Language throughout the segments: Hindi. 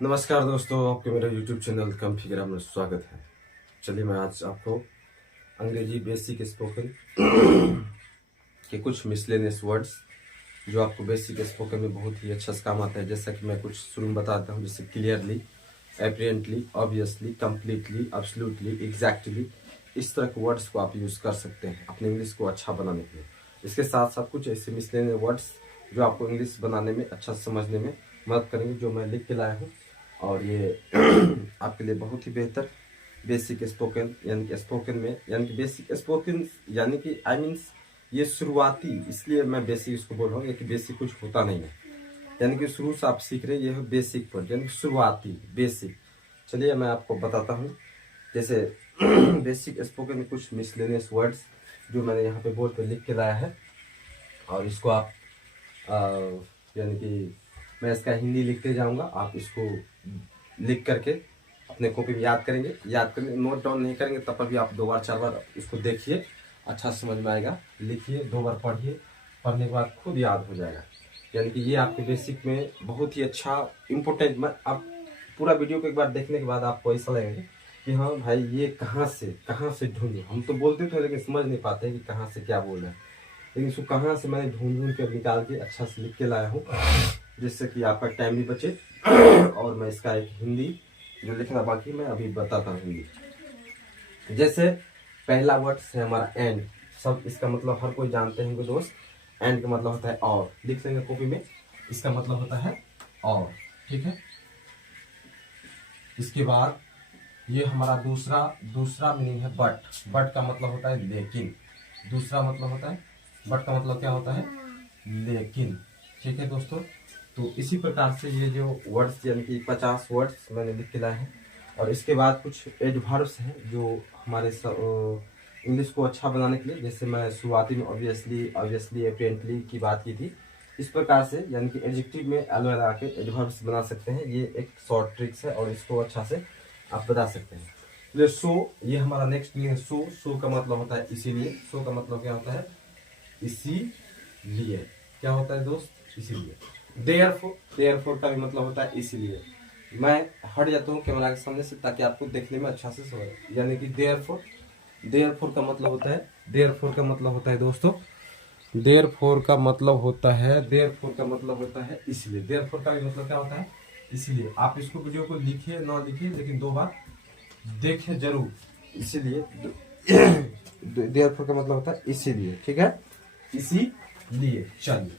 नमस्कार दोस्तों, आपके मेरे YouTube चैनल कॉन्फिगर में स्वागत है। चलिए मैं आज आपको अंग्रेजी बेसिक स्पोकन के कुछ मिसलेनियस वर्ड्स जो आपको बेसिक स्पोकन में बहुत ही अच्छा से काम आता है, जैसा कि मैं कुछ शुरू में बताता हूँ। जैसे clearly, apparently, obviously, completely, absolutely, exactly, इस तरह के वर्ड्स को आप यूज़ कर सकते हैं अपने इंग्लिश को अच्छा बनाने के लिए। इसके साथ साथ कुछ ऐसे मिसलेनियस वर्ड्स जो आपको इंग्लिश बनाने में अच्छा समझने में मदद करेंगे, जो मैं लिख के लाया हूँ। और ये आपके लिए बहुत ही बेहतर बेसिक स्पोकन यानी कि स्पोकन में यानी कि बेसिक स्पोकन यानी कि आई मीन्स ये शुरुआती, इसलिए मैं बेसिक इसको बोल रहा हूँ कि बेसिक कुछ होता नहीं है, यानी कि शुरू से आप सीख रहे हैं। ये है बेसिक वर्ड यानी कि शुरुआती बेसिक। चलिए मैं आपको बताता हूँ। जैसे बेसिक स्पोकन में कुछ मिसलेनियस वर्ड्स जो मैंने यहाँ पे बोर्ड पे लिख के लाया है, और इसको आप यानी कि मैं इसका हिंदी लिखते जाऊंगा, आप इसको लिख करके अपने कॉपी में याद करेंगे, नोट डाउन नहीं करेंगे तब पर भी आप 2 बार 4 बार इसको देखिए, अच्छा समझ में आएगा। लिखिए, 2 बार पढ़िए, पढ़ने के बाद खुद याद हो जाएगा। यानी कि ये आपके बेसिक में बहुत ही अच्छा इम्पोर्टेंट। मैं आप पूरा वीडियो को एक बार देखने के बाद आपको ऐसा लगेगा कि हाँ भाई ये कहाँ से ढूंढूं। हम तो बोलते थे लेकिन समझ नहीं पाते कि कहाँ से क्या बोल रहे हैं, लेकिन इसको कहाँ से मैंने ढूंढ के निकाल के अच्छा से लिख के लाया हूँ, जिससे कि आपका टाइम भी बचे। और मैं इसका एक हिंदी जो लिखना बाकी मैं अभी बताता हूँ हिंदी। जैसे पहला वर्ड है हमारा एंड। सब इसका मतलब हर कोई जानते हैं दोस्त। एंड का मतलब होता है और, लिख लेंगे कॉपी में। इसका मतलब होता है और, ठीक है। इसके बाद ये हमारा दूसरा मीनिंग है बट। बट का मतलब होता है लेकिन। दूसरा मतलब होता है बट का मतलब क्या होता है, लेकिन, ठीक है दोस्तों। तो इसी प्रकार से ये जो वर्ड्स यानी कि 50 वर्ड्स मैंने लिख के लाए हैं। और इसके बाद कुछ एडवर्ब्स हैं जो हमारे इंग्लिश को अच्छा बनाने के लिए, जैसे मैं शुरुआती में ऑब्वियसली अपेरेंटली की बात की थी, इस प्रकार से यानी कि एडजेक्टिव में एलो लगा के एडवर्ब्स बना सकते हैं। ये एक शॉर्ट ट्रिक्स है और इसको अच्छा से आप बता सकते हैं। तो सो ये हमारा नेक्स्ट मीनिंग है। सो का मतलब होता है इसीलिए। सो का मतलब क्या होता है, इसीलिए। क्या होता है दोस्त, इसीलिए। देयरफॉर का भी मतलब होता है इसीलिए। मैं हट जाता हूँ कैमरा के सामने से ताकि आपको देखने में अच्छा से समझ। यानी कि देयरफॉर का मतलब होता है, दोस्तों, देयरफॉर का मतलब होता है इसलिए। देयरफॉर का भी मतलब क्या होता है, इसलिए। आप इसको वीडियो को लिखिए ना लिखिए, लेकिन 2 बार देखें जरूर। इसीलिए देयरफॉर का मतलब होता है इसीलिए, ठीक है, इसीलिए। चलिए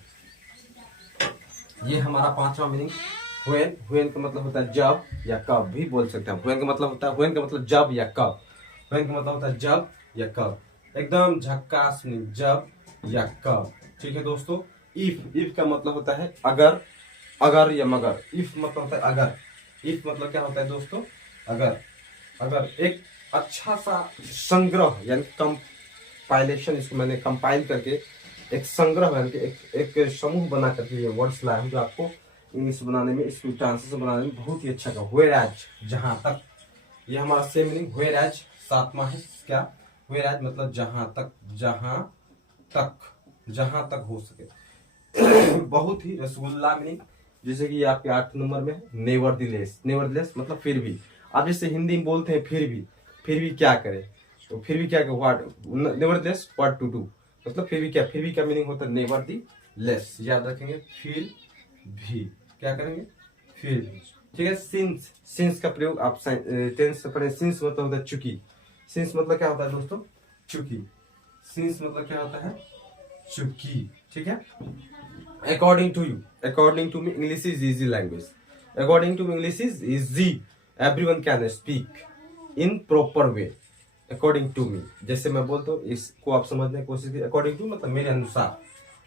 ये हमारा 5वां मीनिंग व्हेन का मतलब होता है जब या कब भी बोल सकते हैं। व्हेन का मतलब जब या कब। व्हेन का मतलब होता है जब या कब, एकदम झक्कास मीनिंग, जब या कब, ठीक है दोस्तों। इफ का मतलब होता है अगर या मगर। इफ मतलब होता है अगर। इफ मतलब क्या होता है दोस्तों, अगर एक अच्छा सा संग्रह यानी कंपाइलेशन, इसको मैंने कंपाइल करके एक संग्रह यानी कि एक समूह बना करके ये वर्ड्स लाया हूँ जो आपको इंग्लिश बनाने में, इसको चांसेस बनाने में बहुत ही अच्छा का। व्हेयर एज, जहां तक, ये हमारा सेम मीनिंग। व्हेयर एज 7वां है। क्या, व्हेयर एज मतलब जहां तक हो सके। बहुत ही रसगुल्ला मीनिंग, जैसे कि आपके 8 नंबर में है नेवरदिलेस। मतलब फिर भी। आप जैसे हिंदी में बोलते हैं फिर भी क्या करें, तो फिर भी क्या what, nevertheless what to do, मतलब फिर भी क्या मीनिंग होता है, नेवरदिलेस। याद रखेंगे, फिर भी क्या करेंगे, फिर भी, ठीक है। सिंस का प्रयोग आप टेंस से पढ़े। सिंस मतलब होता है चूंकि। सिंस मतलब क्या होता है दोस्तों, चूंकि। सिंस मतलब क्या होता है, चूंकि, ठीक है। According to me English is easy language. According to me English is easy, everyone can speak in proper way. According to me, जैसे मैं बोलता हूँ इसको आप समझने की कोशिश कीजिए। अकॉर्डिंग टू मतलब मेरे अनुसार।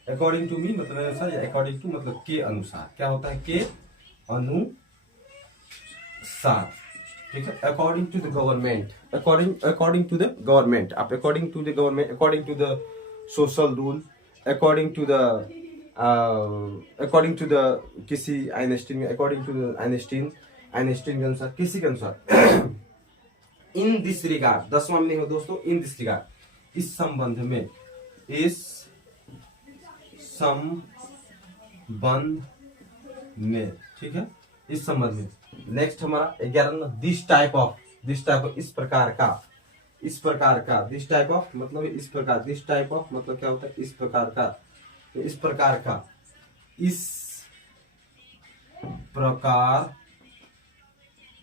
अकॉर्डिंग टू मी मतलब मेरे अनुसार, या अकॉर्डिंग टू मतलब के अनुसार। क्या होता है, के अनुसार, ठीक है। According to the government, according to the government, आप according to the government, according to the social rule, according to the किसी आइंस्टीन में, अकॉर्डिंग टू द आइंस्टीन के अनुसार, किसी के अनुसार। इन दिस रिगार्ड, 10वां मीनिंग है दोस्तों, इन दिस रिगार्ड, इस संबंध में, इस संबंध में, ठीक है, इस संबंध में। नेक्स्ट हमारा 11 दिस टाइप ऑफ, इस प्रकार का, इस प्रकार का, दिस टाइप ऑफ मतलब इस प्रकार, दिस टाइप ऑफ मतलब क्या होता है, इस प्रकार का, तो इस प्रकार का, इस प्रकार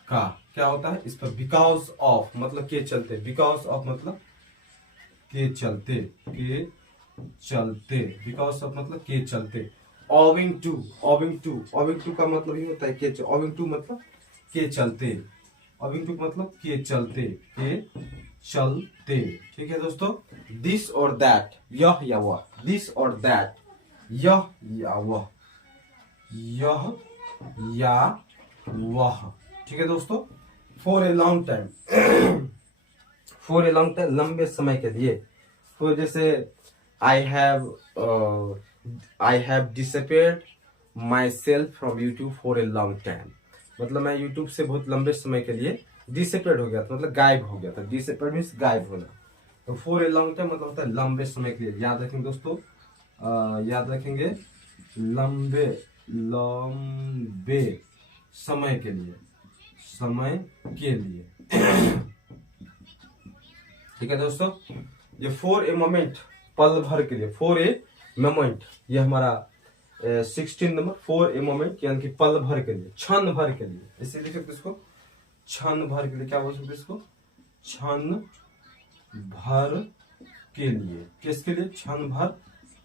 का क्या होता है, इस पर बिकॉज ऑफ मतलब के चलते, बिकॉज ऑफ मतलब के चलते, के चलते, बिकॉज ऑफ मतलब के चलते, owing to, owing to, owing to का मतलब ये होता है के, ओविंग टू मतलब के चलते, ओविंग टू मतलब के चलते, के चलते। ठीक है दोस्तों, दिस और दैट, यह या वह, दिस और दैट, यह या वह, यह या वह। ठीक है दोस्तों, for a long time, for a long time लंबे समय के लिए, तो जैसे I have disappeared my self from YouTube for a long time, मतलब मैं यूट्यूब से बहुत लंबे समय के लिए डिसअपियर्ड हो गया था, मतलब गायब हो गया था, डिसअपियर्ड मीन्स गायब होना, तो फॉर ए लॉन्ग टाइम मतलब होता है लंबे समय के लिए। याद रखेंगे दोस्तों, याद रखेंगे, लंबे, लंबे समय के लिए, समय के लिए। ठीक है दोस्तों, ये फॉर ए मोमेंट पल भर के लिए, फॉर ए मोमेंट, ये हमारा 16 नंबर, फॉर ए मोमेंट यानी कि पल भर के लिए, क्षण भर के लिए, इसे लिख सकते इसको क्षण भर के लिए, क्या बोल सकते इसको, क्षण भर के लिए, किसके लिए, क्षण भर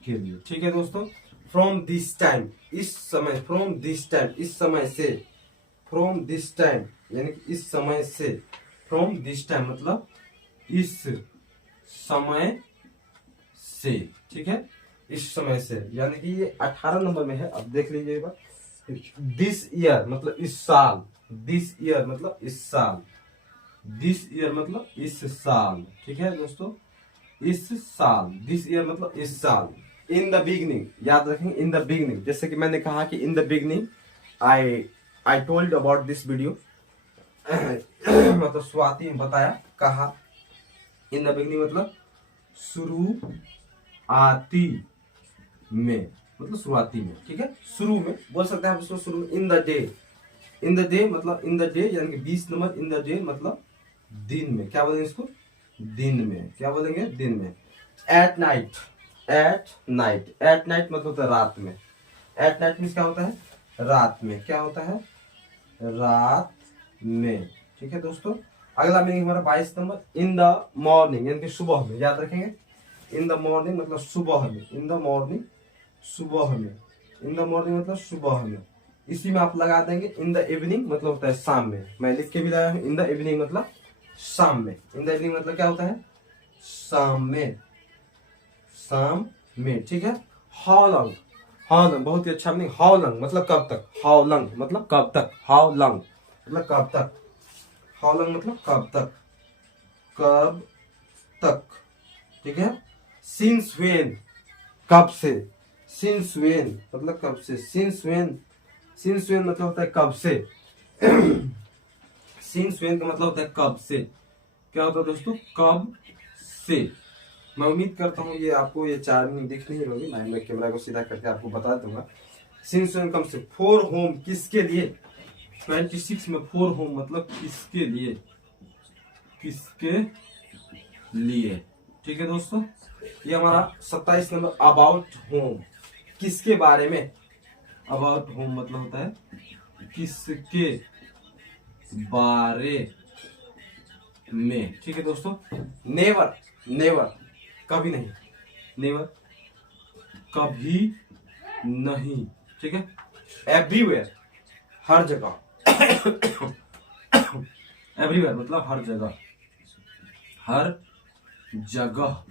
के लिए। ठीक है दोस्तों, फ्रॉम दिस टाइम, इस समय, फ्रॉम दिस टाइम, इस समय से, फ्रॉम दिस टाइम यानी कि इस समय से, फ्रॉम दिस टाइम मतलब इस समय से। ठीक है, इस समय से यानी कि ये 18 नंबर में है, अब देख लीजिए एक बार। दिस ईयर मतलब इस साल, दिस ईयर मतलब इस साल, दिस ईयर मतलब इस साल। ठीक है दोस्तों, इस साल, दिस ईयर मतलब इस साल। इन द बिगनिंग, याद रखेंगे इन द बिगनिंग, जैसे कि मैंने कहा कि in the beginning I told about this video, मतलब स्वाति में बताया, कहा। इन द बिगनिंग मतलब शुरुआती में, मतलब शुरुआती में। ठीक है, शुरू में बोल सकते हैं आप इसको, शुरू में। In the day, in the day मतलब इन द डे यानी कि 20 नंबर, इन द डे मतलब दिन में, क्या बोलेंगे इसको, दिन में, क्या बोलेंगे, दिन में। At night, at night, at night मतलब होता है रात में, एट नाइट मीन्स क्या होता है, रात में, क्या होता है, रात में। ठीक है दोस्तों, अगला मीनिंग हमारा 22 नंबर, इन द मॉर्निंग यानी कि सुबह में, याद रखेंगे। इन द मॉर्निंग मतलब सुबह में, इन द मॉर्निंग सुबह में, इन द मॉर्निंग मतलब सुबह में। इसी में आप लगा देंगे इन द इवनिंग मतलब होता है शाम में, मैं लिख के भी लाया हूँ, इन द इवनिंग मतलब शाम में। इन द इवनिंग मतलब क्या होता है, शाम में, शाम में। ठीक है, हाउ लॉन्ग, हाउ लॉन्ग बहुत ही अच्छा मीनिंग, हाउ लॉन्ग मतलब कब तक, हाउ लॉन्ग मतलब कब तक, हाउ लॉन्ग मतलब कब तक, हाउ लॉन्ग मतलब कब तक, कब तक। ठीक है, सिंस व्हेन कब से, सिंस व्हेन मतलब कब से, सिंस व्हेन, सिंस व्हेन मतलब होता है कब से, सिंस व्हेन का मतलब होता है कब से, क्या होता है दोस्तों, कब से। मैं उम्मीद करता हूँ ये आपको ये 4 मीनिंग दिख नहीं होगी, मैं कैमरा को सीधा करके आपको बता दूंगा। सिंस व्हेन कब से, फॉर होम किसके लिए, 26 में फॉर होम मतलब किसके लिए, किसके लिए। ठीक है दोस्तों, ये हमारा 27 नंबर, अबाउट होम किसके बारे में, अबाउट होम मतलब होता है किसके बारे में। ठीक है दोस्तों, नेवर, नेवर कभी नहीं, नेवर कभी नहीं। ठीक है, एवरीवेयर हर जगह, एवरीवेयर मतलब हर जगह, हर जगह।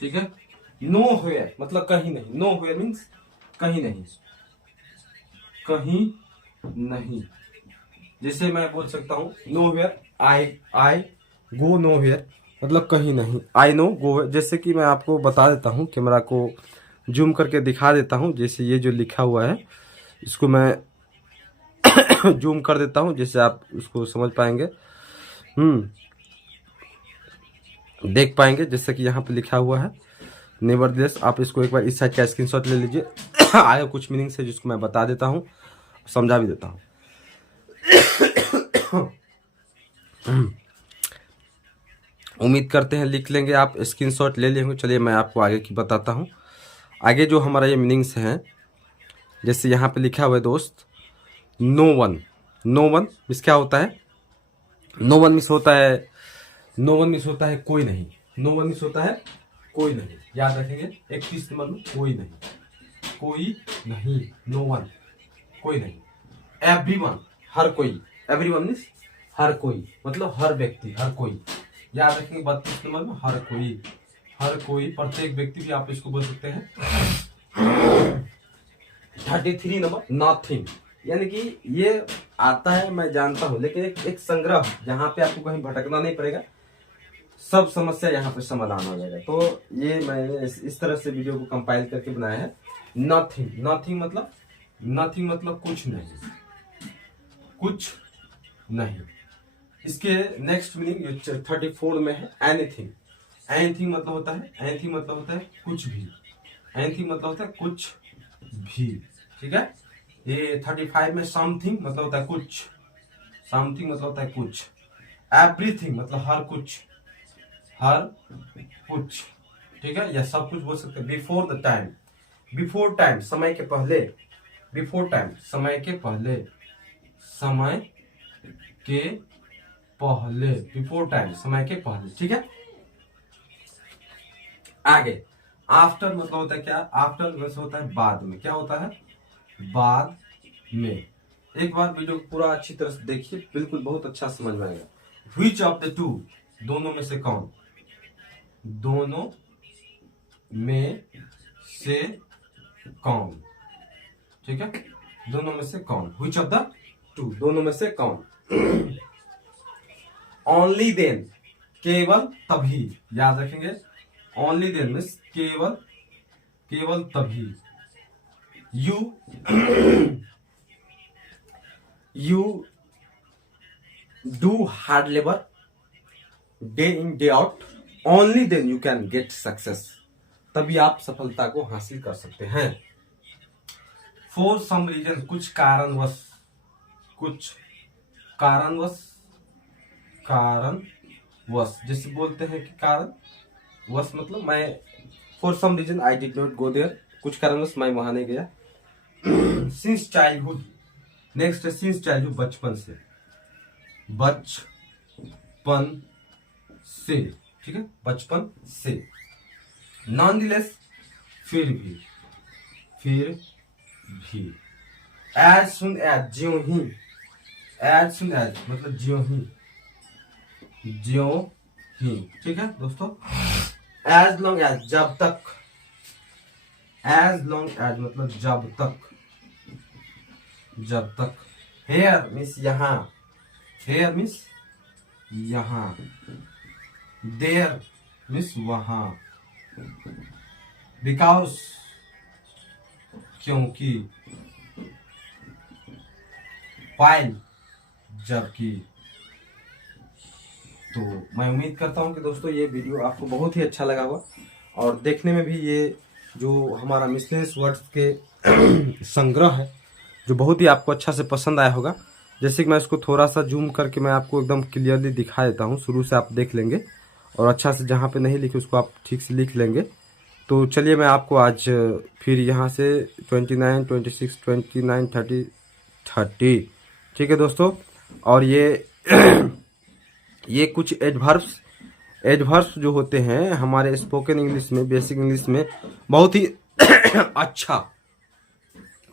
ठीक है, नो वेयर मतलब कहीं नहीं, नो वेयर मीन्स कहीं नहीं, कहीं नहीं। जैसे मैं बोल सकता हूँ nowhere, I go nowhere मतलब कहीं नहीं, आई नो गो। जैसे कि मैं आपको बता देता हूँ, कैमरा को जूम करके दिखा देता हूँ, जैसे ये जो लिखा हुआ है इसको मैं जूम कर देता हूँ, जिससे आप उसको समझ पाएंगे, देख पाएंगे। जैसे कि यहाँ पे लिखा हुआ है नेवरदलेस, आप इसको एक बार इस साइड का स्क्रीनशॉट ले लीजिए। आगे कुछ मीनिंग्स है जिसको मैं बता देता हूँ, समझा भी देता हूँ। उम्मीद करते हैं लिख लेंगे आप, स्क्रीनशॉट ले लेंगे। चलिए मैं आपको आगे की बताता हूँ। आगे जो हमारा ये मीनिंग्स हैं, जैसे यहाँ पे लिखा हुआ है दोस्त, no one. No one means क्या होता है? नो वन मीन्स होता है, नो वन मीन्स होता है कोई नहीं। नो वन मीन्स होता है कोई नहीं, याद रखेंगे। 31 नंबर में कोई नहीं, कोई नहीं, नो वन कोई नहीं। एवरीवन हर कोई, एवरीवन मीन्स हर कोई, मतलब हर व्यक्ति, हर कोई, याद रखेंगे। 32 नंबर में हर कोई, हर कोई, प्रत्येक व्यक्ति भी आप इसको बोल सकते हैं। 33 नंबर नथिंग, यानी कि ये आता है मैं जानता हूं, लेकिन एक संग्रह, जहां पे आपको कहीं भटकना नहीं पड़ेगा, सब समस्या यहाँ पे समाधान हो जाएगा। तो ये मैंने इस तरह से वीडियो को कंपाइल करके बनाया है। नथिंग, नथिंग मतलब, नथिंग मतलब कुछ नहीं, कुछ नहीं। इसके नेक्स्ट मीनिंग 34 में है एनीथिंग। एनीथिंग मतलब होता है, एनीथिंग मतलब होता है कुछ भी, एनीथिंग मतलब होता है कुछ भी, ठीक है। ये 35 में समथिंग मतलब होता है कुछ, समथिंग मतलब होता है कुछ। एवरीथिंग मतलब हर कुछ, हर कुछ, ठीक है, या सब कुछ बोल सकते हैं। Before the time, before time समय के पहले, बिफोर टाइम समय के पहले, समय के पहले, बिफोर टाइम समय के पहले, ठीक है। आगे आफ्टर मतलब होता है क्या? आफ्टर मतलब होता है बाद में। क्या होता है? बाद में। एक बार वीडियो को पूरा अच्छी तरह से देखिए, बिल्कुल बहुत अच्छा समझ में आएगा। व्हिच ऑफ द टू, दोनों में से कौन, दोनों में से कौन, ठीक है, दोनों में से कौन। व्हिच ऑफ द टू, दोनों में से कौन। ओनली देन, केवल तभी, याद रखेंगे। ओनली देन मीन्स केवल, केवल तभी। You you do hard labour day in day out, only then you can get success, तभी आप सफलता को हासिल कर सकते हैं। फॉर सम रीजन, कुछ कारणवश, कुछ कारणवश, कारणवश, जैसे बोलते हैं कि कारण वश मतलब मैं, for some reason I did not go there, कुछ कारणवश मैं वहां नहीं गया। सिंस चाइल्डहुड, नेक्स्ट है सिंस चाइल्डहुड, बचपन से, बचपन से, ठीक है, बचपन से। नॉनदिलेस फिर भी, फिर भी। एज सुन एज, ज्यों ही, एज सुन एज मतलब ज्यों ही, ज्यों ही, ठीक है दोस्तों। एज लॉन्ग एज, जब तक, एज लॉन्ग एज मतलब जब तक, जब तक। हेयर मीन्स यहाँ, हेयर मीन्स यहाँ। देयर मीन्स वहां। बिकॉज क्योंकि। व्हाइल जबकि। तो मैं उम्मीद करता हूं कि दोस्तों ये वीडियो आपको बहुत ही अच्छा लगा होगा, और देखने में भी ये जो हमारा मिसलेनियस वर्ड्स के संग्रह है, जो बहुत ही आपको अच्छा से पसंद आया होगा। जैसे कि मैं इसको थोड़ा सा जूम करके मैं आपको एकदम क्लियरली दिखा देता हूँ, शुरू से आप देख लेंगे, और अच्छा से जहाँ पे नहीं लिखे उसको आप ठीक से लिख लेंगे। तो चलिए मैं आपको आज फिर यहाँ से 29, 26, 29, 30, 30, ठीक है दोस्तों। और ये कुछ एडवर्ब्स, एडवर्ब्स जो होते हैं हमारे स्पोकन इंग्लिश में, बेसिक इंग्लिश में बहुत ही अच्छा,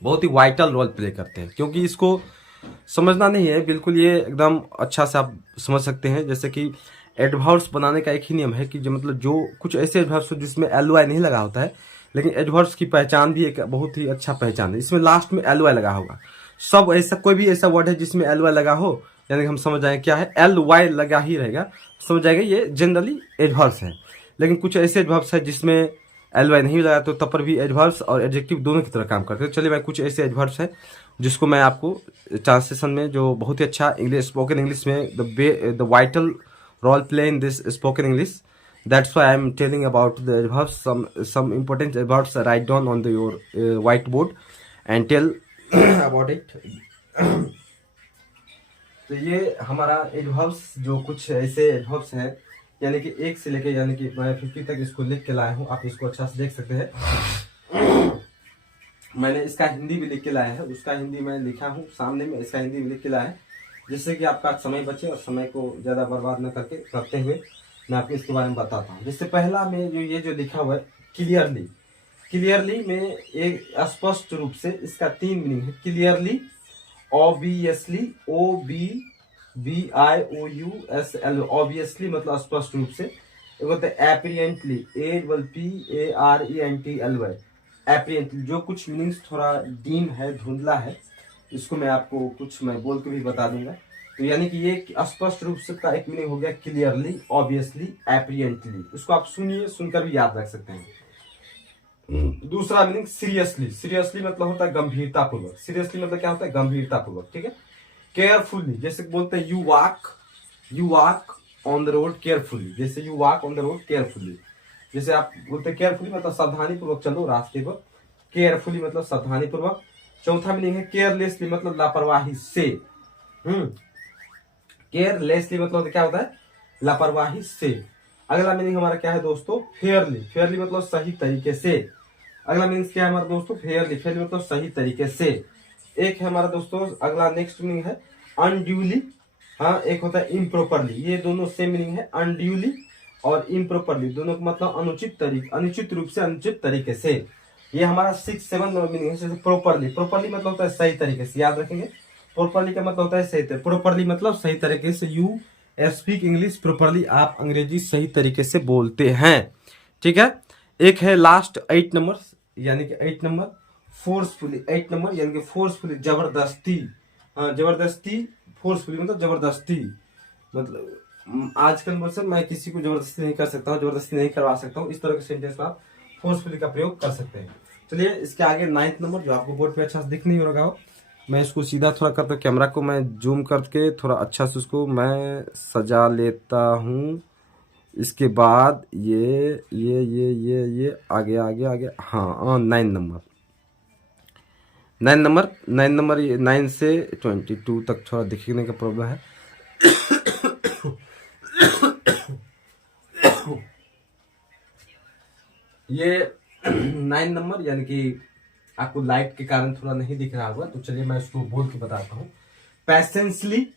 बहुत ही वाइटल रोल प्ले करते हैं, क्योंकि इसको समझना नहीं है बिल्कुल, ये एकदम अच्छा से आप समझ सकते हैं। जैसे कि एडवर्ब्स बनाने का एक ही नियम है कि जो मतलब जो कुछ ऐसे एडवर्ब्स जिसमें LY नहीं लगा होता है, लेकिन एडवर्ब्स की पहचान भी एक बहुत ही अच्छा पहचान है, इसमें लास्ट में LY लगा होगा। सब ऐसा कोई भी ऐसा वर्ड है जिसमें LY लगा हो, यानी कि हम समझ जाएंगे क्या है, LY लगा ही रहेगा, समझ जाएंगे ये जनरली एडवर्ब्स है। लेकिन कुछ ऐसे एडवर्ब्स है जिसमें LY नहीं लगा, तो तब पर भी एडवर्ब्स और एडजेक्टिव दोनों की तरह काम करते हैं। चलिए मैं कुछ ऐसे एडवर्ब्स हैं जिसको मैं आपको ट्रांसलेशन में, जो बहुत ही अच्छा इंग्लिश, स्पोकन इंग्लिश में the vital role play in this spoken English. That's why I'm telling about the adverbs, some important adverbs write down on your whiteboard and tell about it. तो ये हमारा एडवर्ब्स, जो कुछ ऐसे एडवर्ब्स हैं, यानी कि 1 से लेके यानी कि मैं 50 तक इसको लिख के लाया हूँ। आप इसको अच्छा से देख सकते हैं। मैंने इसका हिंदी भी लिख के लाया है, उसका हिंदी मैं लिखा हूँ सामने में, इसका हिंदी भी लिख के लाया है, जिससे कि आपका समय बचे और समय को ज़्यादा बर्बाद न करते हुए मैं आपको इसके बारे में बताता हूँ। जिससे पहला में जो लिखा हुआ है क्लियरली, क्लियरली में एक स्पष्ट रूप से, इसका 3 मीनिंग है। क्लियरली, ऑब्वियसली, OBVIOUSL, ऑब्वियसली मतलब स्पष्ट रूप से। एक होता है एपरिएंटली, APARENTLY, एपरिएंटली, जो कुछ मीनिंग्स थोड़ा डीम है, धुंधला है, इसको मैं आपको कुछ मैं बोल के भी बता दूंगा। तो यानी कि ये स्पष्ट रूप से का एक मीनिंग हो गया क्लियरली, ऑब्वियसली, एपरिएंटली। उसको आप सुनिए, सुनकर भी याद रख सकते हैं। दूसरा मीनिंग सीरियसली, सीरियसली मतलब होता है गंभीरता पूर्वक। सीरियसली मतलब क्या होता है? गंभीरता पूर्वक, ठीक है। केयरफुली, जैसे बोलते हैं you walk on the road carefully, जैसे you walk on the road carefully, जैसे आप बोलते हैं केयरफुली मतलब सावधानी पूर्वक चलो रास्ते पर, केयरफुली मतलब सावधानी पूर्वक। चौथा मीनिंग है केयरलेसली मतलब लापरवाही से। केयरलेसली मतलब क्या होता है? लापरवाही से। अगला मीनिंग हमारा क्या है दोस्तों? फेयरली, फेयरली मतलब सही तरीके से। अगला मीनिंग क्या है हमारा दोस्तों? फेयरली, फेयरली मतलब सही तरीके से। एक है हमारा दोस्तों, अगला नेक्स्ट मीनिंग है अनड्यूली, हाँ, एक होता है इम्प्रोपरली। ये दोनों सेम मीनिंग है, अनड्यूली और इम्प्रोपरली, दोनों का मतलब अनुचित रूप से, अनुचित तरीके से। ये हमारा 6-7 मीनिंग है। जैसे प्रोपरली, प्रोपरली मतलब होता है सही तरीके से, याद रखेंगे। प्रोपरली का मतलब होता है सही तरीके, प्रोपरली मतलब सही तरीके से। यू स्पीक इंग्लिश प्रोपरली, आप अंग्रेजी सही तरीके से बोलते हैं, ठीक है। एक है लास्ट 8 नंबर, यानी कि 8 नंबर फोर्सफुली, 8 नंबर यानी कि फोर्सफुली, जबरदस्ती। हाँ, जबरदस्ती, फोर्सफुली मतलब जबरदस्ती। मतलब आजकल मतलब मैं किसी को जबरदस्ती नहीं कर सकता हूँ, जबरदस्ती नहीं करवा सकता हूँ, इस तरह के सेंटेंस में आप फोर्सफुली का प्रयोग कर सकते हैं। चलिए इसके आगे 9th नंबर, जो आपको बोर्ड पे अच्छा से दिख नहीं हो रहा हो, मैं इसको सीधा थोड़ा करके कैमरा को मैं जूम करके थोड़ा अच्छा से उसको मैं सजा लेता हूँ। इसके बाद ये आगे, हाँ 9 नंबर, 9 नंबर, ये 9 से 22 तक थोड़ा दिखने का प्रॉब्लम है। ये 9 नंबर यानी कि आपको लाइट के कारण थोड़ा नहीं दिख रहा होगा, तो चलिए मैं इसको बोल के बताता हूँ। पैसेंसली,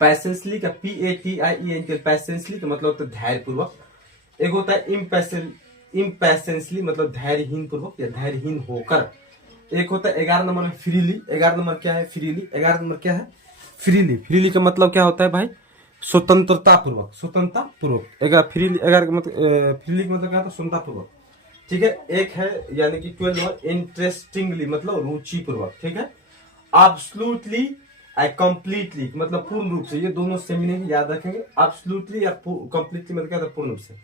पैसेंसली का PATIENT, पैसेंसली का मतलब होता है धैर्य पूर्वक। एक होता है इम्पैसेंसली मतलब धैर्यहीन पूर्वक या धैर्यहीन होकर। एक होता है 11 नंबर में फ्रीली। 11 नंबर क्या है? फ्रीली। 11 नंबर क्या है? फ्रीली। फ्रीली का मतलब क्या होता है भाई? स्वतंत्रता पूर्वक, स्वतंत्रता पूर्वक। फ्रीली, 11 का मतलब फ्रीली का मतलब क्या होता है? स्वतंत्रता पूर्वक, ठीक है। एक है यानी कि 12 नंबर इंटरेस्टिंगली मतलब रुचि पूर्वक, ठीक है। एब्सोल्युटली, कंप्लीटली मतलब पूर्ण रूप से, ये दोनों सेम मीनिंग याद रखेंगे। एब्सोल्युटली या कंप्लीटली मतलब क्या होता है? पूर्ण रूप से।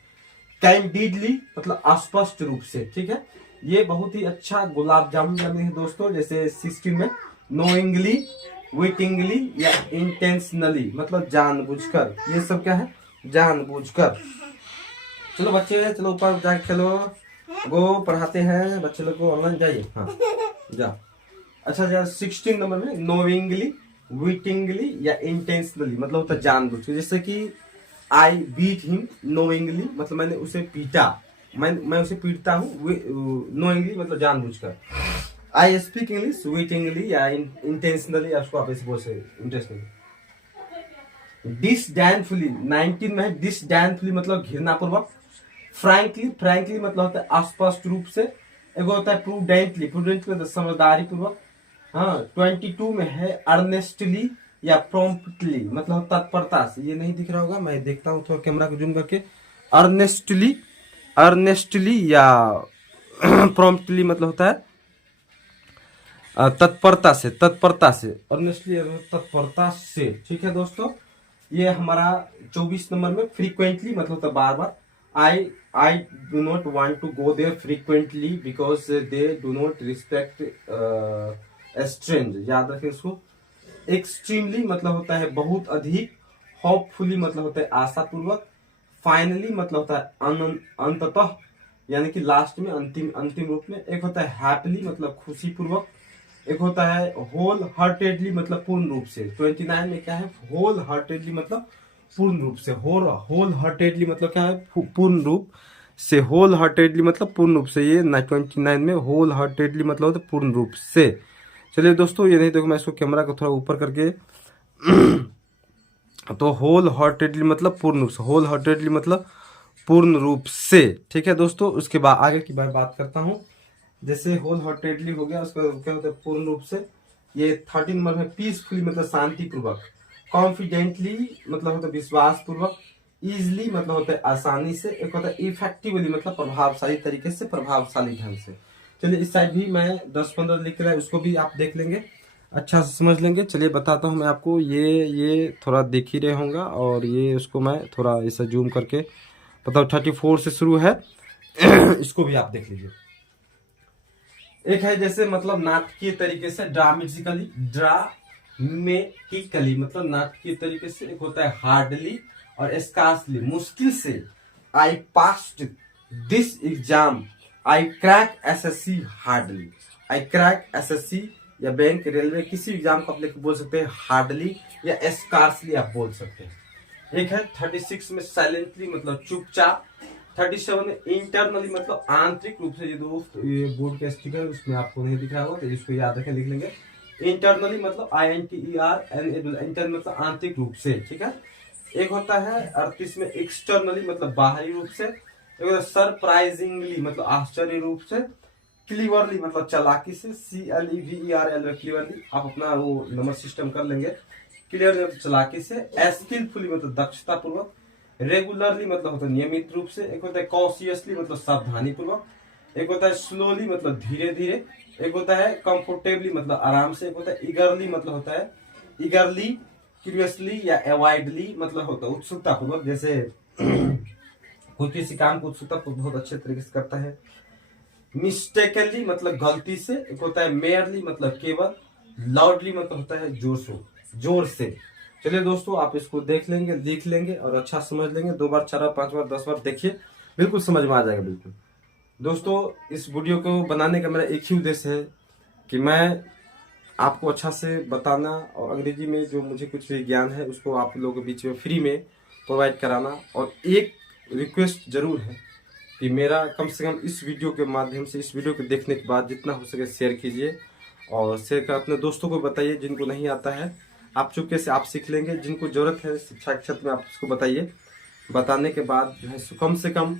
कैंडिडली मतलब अस्पष्ट रूप से, ठीक है। ये बहुत ही अच्छा गुलाब जामुन बने हैं दोस्तों, जैसे 16 में नोइंगली, विटिंगली या इंटेंशनली मतलब जानबूझकर। ये सब क्या है? जानबूझकर। चलो बच्चे, चलो ऊपर जाके खेलो, गो पढ़ाते हैं बच्चे लोग को, ऑनलाइन जाइए, हाँ जा। अच्छा यार 16 नंबर में नोइंगली, विटिंगली या इंटेंशनली मतलब होता है जानबूझकर। जैसे कि आई बीट हिम नोइंगली मतलब मैंने उसे पीटा, मैं उसे पीटता हूँ। नोइंगली मतलब जानबूझकर। आई स्पीक इंग्लिश विटिंगली या इंटेंशनली, आपको आप ऐसे बोल सकते इंटेंशनली। डिसडैनफुली 19 में है, डिसडैनफुली मतलब घृणापूर्वक। फ्रैंकली, फ्रैंकली मतलब होता है अस्पष्ट रूप से। एक होता है प्रूडेंटली, प्रूडेंटली मतलब समझदारी पूर्वक। हाँ 22 में है अर्नेस्टली या प्रॉम्प्टली मतलब तत्परता से। ये नहीं दिख रहा होगा, मैं देखता हूँ थोड़ा कैमरा को जूम करके। अर्नेस्टली, अर्नेस्टली या प्रॉम्प्टली मतलब होता है तत्परता से, तत्परता से। अर्नेस्टली तत्परता से, ठीक है दोस्तों। ये हमारा 24 नंबर में फ्रीक्वेंटली मतलब होता है बार बार। I do not want to go there frequently because they do not respect strangers। याद रखें इसको। एक्सट्रीमली मतलब होता है बहुत अधिक। होपफुली मतलब होता है आशापूर्वक। फाइनली मतलब होता है अंततः, यानी कि लास्ट में, अंतिम रूप में। एक होता है हैप्पीली मतलब खुशी पूर्वक। एक होता है होल हार्टेडली मतलब पूर्ण रूप से। 29 में क्या है, होल हार्टेडली मतलब पूर्ण रूप से। होल हार्टेडली मतलब क्या है, पूर्ण रूप से। होल हार्टेडली मतलब पूर्ण रूप से। ये 29 में होल हार्टेडली मतलब होता है पूर्ण रूप से। चलिए दोस्तों, ये नहीं देखो, मैं इसको कैमरा को थोड़ा ऊपर करके तो होल हार्टेडली मतलब पूर्ण रूप से। होल हार्टेडली मतलब पूर्ण रूप से। ठीक है दोस्तों, उसके बाद आगे की बात करता हूँ। जैसे होल हार्टेडली हो गया, उसका क्या होता है पूर्ण रूप से। ये 13 नंबर है पीसफुली मतलब शांति पूर्वक। कॉन्फिडेंटली मतलब होता है विश्वास पूर्वक। इजिली मतलब होता है आसानी से। एक होता है इफेक्टिवली मतलब प्रभावशाली तरीके से, प्रभावशाली ढंग से। चलिए इस साइड भी मैं 10-15 लिख रहा है, उसको भी आप देख लेंगे, अच्छा से समझ लेंगे। चलिए बताता हूँ मैं आपको। ये थोड़ा देख ही रहे होंगे, और ये उसको मैं थोड़ा ऐसा जूम करके बताओ। 34 से शुरू है इसको भी आप देख लीजिए। एक है जैसे मतलब नाटकीय तरीके से, ड्रामेटिकली मतलब नाटकीय तरीके से। एक होता है हार्डली और स्कार्सली मुश्किल से। I passed this exam, I crack SSC hardly. I crack SSC या बैंक, रेलवे, किसी एग्जाम को आप लेकर बोल सकते हैं हार्डली या स्कार्सली आप बोल सकते हैं। एक है 36 में साइलेंटली मतलब चुपचाप। 37 में इंटरनली मतलब आंतरिक रूप से। ये दोस्त ये बोर्ड का स्टिकर है, उसमें आपको नहीं दिख रहा होगा तो इसको याद रखें, लिख लेंगे। इंटरनली मतलब INTERNAL, इंटर मतलब आंतरिक रूप से। ठीक है। एक होता है 38 में एक्सटर्नली मतलब बाहरी रूप से। एक होता है सरप्राइजिंगली मतलब आश्चर्य रूप से। क्लीवरली मतलब चालाकी से। CLEVERL क्लीवरली आप अपना वो नंबर सिस्टम कर लेंगे। क्लियर मतलब चालाकी से। स्किलफुली मतलब दक्षता पूर्वक। रेगुलरली मतलब होता है नियमित रूप से। एक होता है कॉशियसली मतलब सावधानी पूर्वक। एक होता है स्लोली मतलब धीरे धीरे। एक होता है कंफर्टेबली मतलब आराम से। एक होता है ईगरली मतलब होता है ईगरली, क्यूरियसली या अवॉइडली मतलब होता है उत्सुकता पूर्वक। जैसे कोई किसी काम को उत्सुकता बहुत अच्छे तरीके से करता है। मिस्टेकली मतलब गलती से। एक होता है मेयरली मतलब केवल। लाउडली मतलब होता है जोर से। चलिए दोस्तों, आप इसको देख लेंगे, लिख लेंगे और अच्छा समझ लेंगे। 2 बार, 4 बार, 5 बार, 10 बार देखिए, बिल्कुल समझ में आ जाएगा बिल्कुल। दोस्तों, इस वीडियो को बनाने का मेरा एक ही उद्देश्य है कि मैं आपको अच्छा से बताना और अंग्रेजी में जो मुझे कुछ भी ज्ञान है उसको आप लोगों के बीच में फ्री में प्रोवाइड कराना। और एक रिक्वेस्ट जरूर है कि मेरा कम से कम इस वीडियो के माध्यम से, इस वीडियो को देखने के बाद जितना हो सके शेयर कीजिए, और शेयर कर अपने दोस्तों को बताइए जिनको नहीं आता है। आप चुपके से आप सीख लेंगे। जिनको जरूरत है शिक्षा के क्षेत्र में आप उसको बताइए। बताने के बाद जो है कम से कम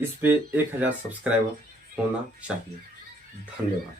इस पे 1000 सब्सक्राइबर होना चाहिए। धन्यवाद।